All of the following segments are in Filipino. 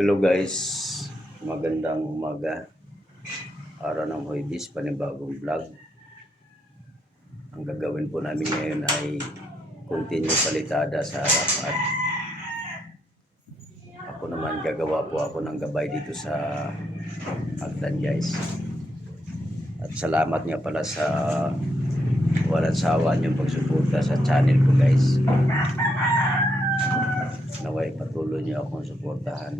Hello guys, magandang umaga. Araw ng Hoybis, panibagong vlog. Ang gagawin po namin ngayon ay continue palitada sa harap at ako naman gagawa po ako ng gabay dito sa Agdan guys. At salamat nga pala sa walang sawa niyong pagsuporta sa channel ko guys. Naway patuloy niyo akong suportahan.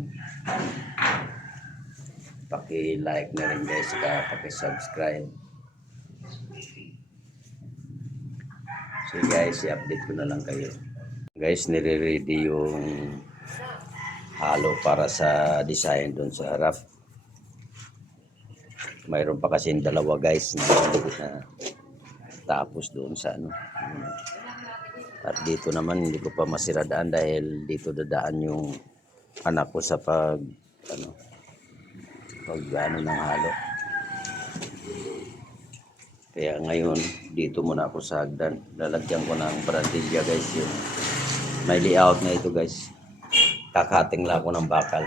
Paki-like na rin guys, saka paki-subscribe. So guys, i-update ko na lang kayo. Guys, nire-ready yung halo para sa design doon sa harap. Mayroon pa kasi dalawa guys na, na tapos doon sa ano. At dito naman hindi ko pa masiradaan dahil dito dadaan yung anak ko sa pag ano pag ano ng halo. Kaya ngayon dito muna ako sa hagdan. Lalagyan ko ng brandilya guys yung may layout na ito guys. Kakating lang ako ng bakal.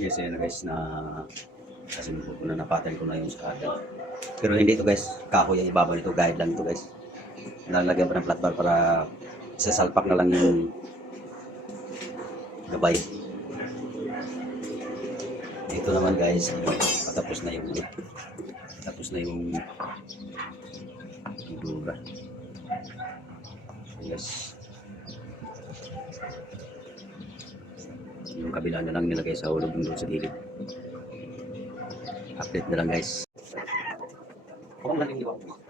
Yes, ayun guys na kasi na napatan ko na yung sa hagdan. Pero hindi ito guys, kahoy yung ibabaw nito, guide lang ito guys. Lalagyan pa ng flat bar para sasalpak na lang yung gabay. Dito naman guys, patapos na yung tapos na yung dura. Yes. Yung kabila na lang nilagay sa hulog doon sa gilid. Update na lang guys. Kung naling iwan mo.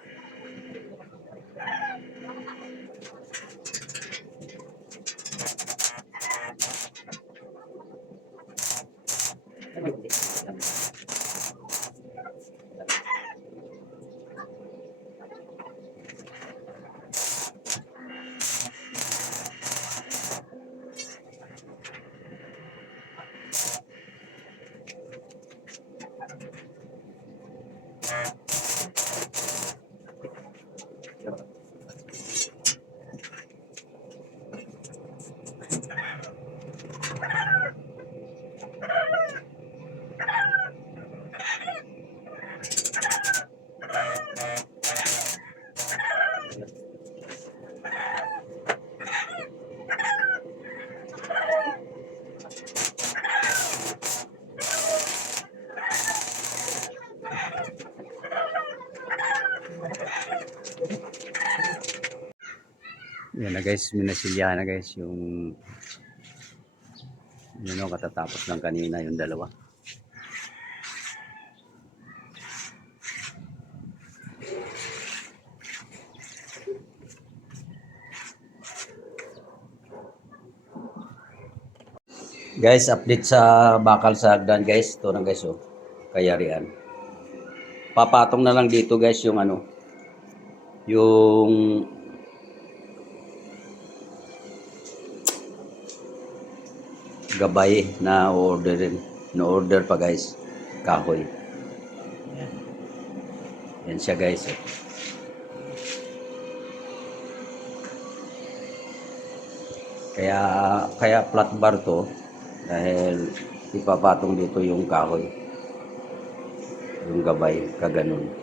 Yan na guys, minasilya na guys yung yun o, katatapos lang kanina yung dalawa. Guys, update sa bakal sa hagdan guys. Ito na guys oh. Kayarian. Papatong na lang dito guys yung ano. Yung gabay na orderin. Na order pa guys. Kahoy. Yan. Yan siya guys. Oh. Kaya kaya flat bar to dahil ipapatong dito yung kahoy. Yung gabay, kaganon.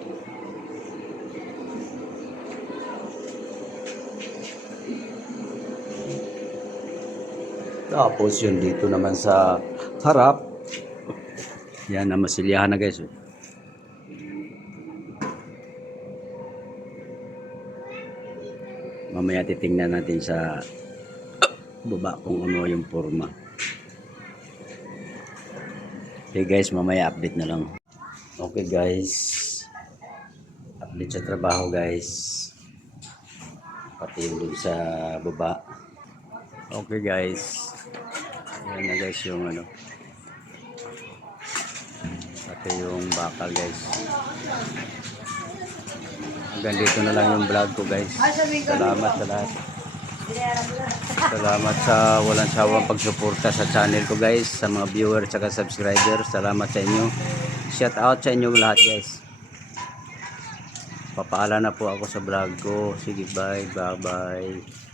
Tapos yun dito naman sa harap. Yan na masilyahan na guys. oh. Mamaya titingnan natin sa baba kung ano yung forma. Okay guys, mamaya update na lang. Okay guys. Update sa trabaho guys. Pati yung sa baba. Okay guys. Yan na guys yung ano. Pati yung bakal guys. Hanggang dito na lang yung vlog ko guys. Salamat sa lahat. Salamat sa walang sawang pagsuporta sa channel ko guys. Sa mga viewers at subscribers. Salamat sa inyo. Shout out sa inyo lahat guys. Papaala na po ako sa vlog ko. Sige bye. Bye bye.